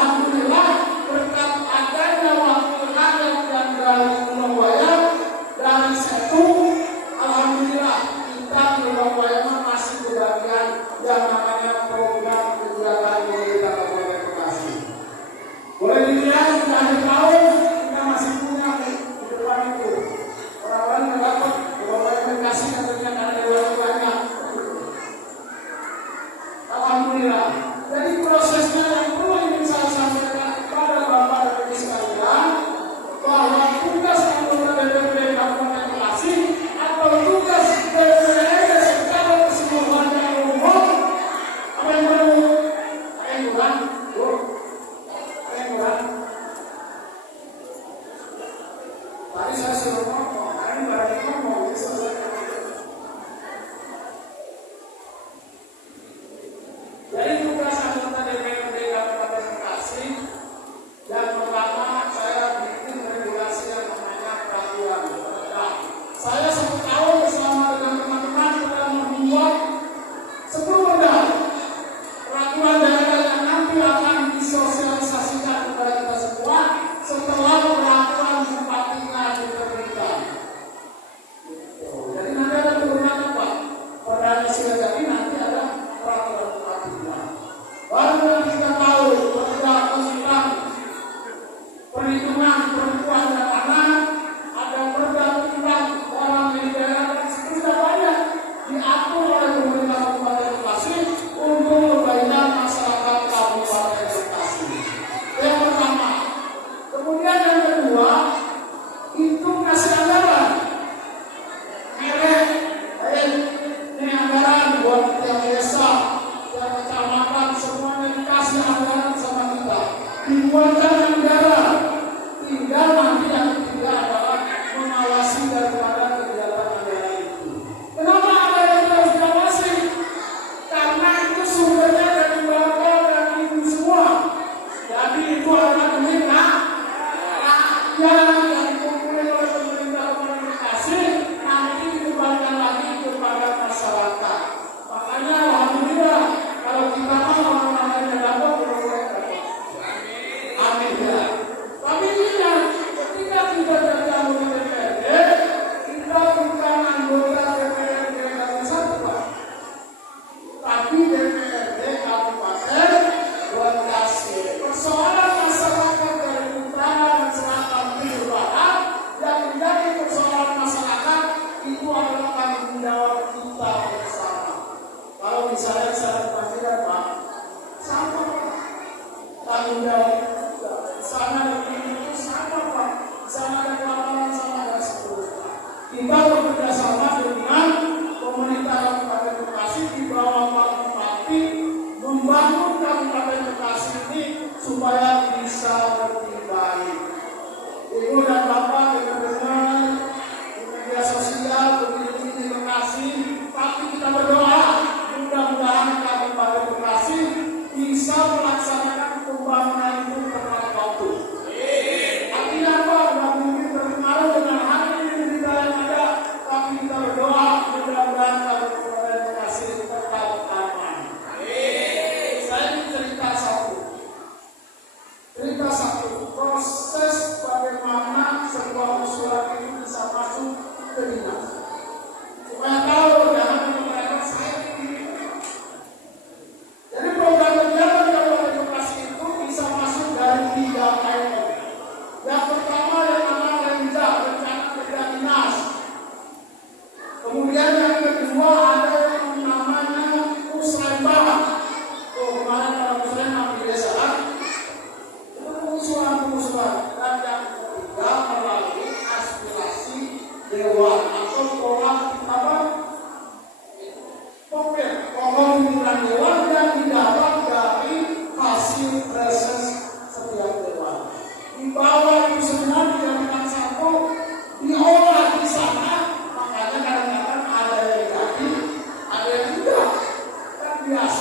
Alhamdulillah. wacana negara, tinggal nanti yang ketiga adalah mengawasi daripada kegiatan negara itu. Kenapa ada yang harus diawasi? Karena itu sumbernya dari bapak dan ibu semua. Jadi itu adalah duit rakyat yang dikumpulkan oleh pemerintah komunikasi, nanti dikembalikan lagi kepada masyarakat. Makanya alhamdulillah kalau kita mau orang namanya dapat, boleh dapat. Amin ya. Tapi ingat, ketika kita jadi anggota DPRD, kita bukan anggota DPRD dari satu Pak, tapi DPRD Kabupaten Bekasi. Persoalan masyarakat dari utara dan selatan timur barat yang menjadi persoalan masyarakat itu adalah tanggung jawab kita bersama. Kalau misalnya saya dipastikan Pak, sama Pak, tanggung jawab kita. Di sana ada itu sama Pak, di sana ada lapangan sama ada seterusnya. Kita bekerja sama dengan pemerintah Kabupaten Bekasi di bawah Pak Bupati membangun Kabupaten Bekasi ini supaya bisa lebih baik. Ibu dan Bapak dengar di media sosial begitu di Bekasi, tapi kita berdoa mudah-mudahan Kabupaten Bekasi bisa melaksanakan pembangunan itu tepat waktu. Artinya apa? Tidak mungkin terpengaruh dengan hari ini berita yang ada, tapi kita berdoa mudah-mudahan Kabupaten Bekasi tetap aman. Saya ingin cerita satu proses bagaimana sebuah usulan itu bisa masuk ke dinas. Supaya tahu jangan mengatakan saya ini. Jadi program kegiatan Kabupaten Bekasi itu bisa masuk dari 3 item. Yang pertama yang namanya Renja, rencana kerja dinas. Kemudian yang kedua ada yang namanya Musrembah. Kemarin kalau Musrembah di desa itu pengusulan. Dan yang ketiga melalui aspirasi dewan atau pola apa? Pohon pimpinan dewan yang didapat dari hasil reses setiap dewan. Di bawah itu semua dijadikan satu, diolah di sana, makanya kadang-kadang ada yang jadi, ada yang tidak. Kan biasa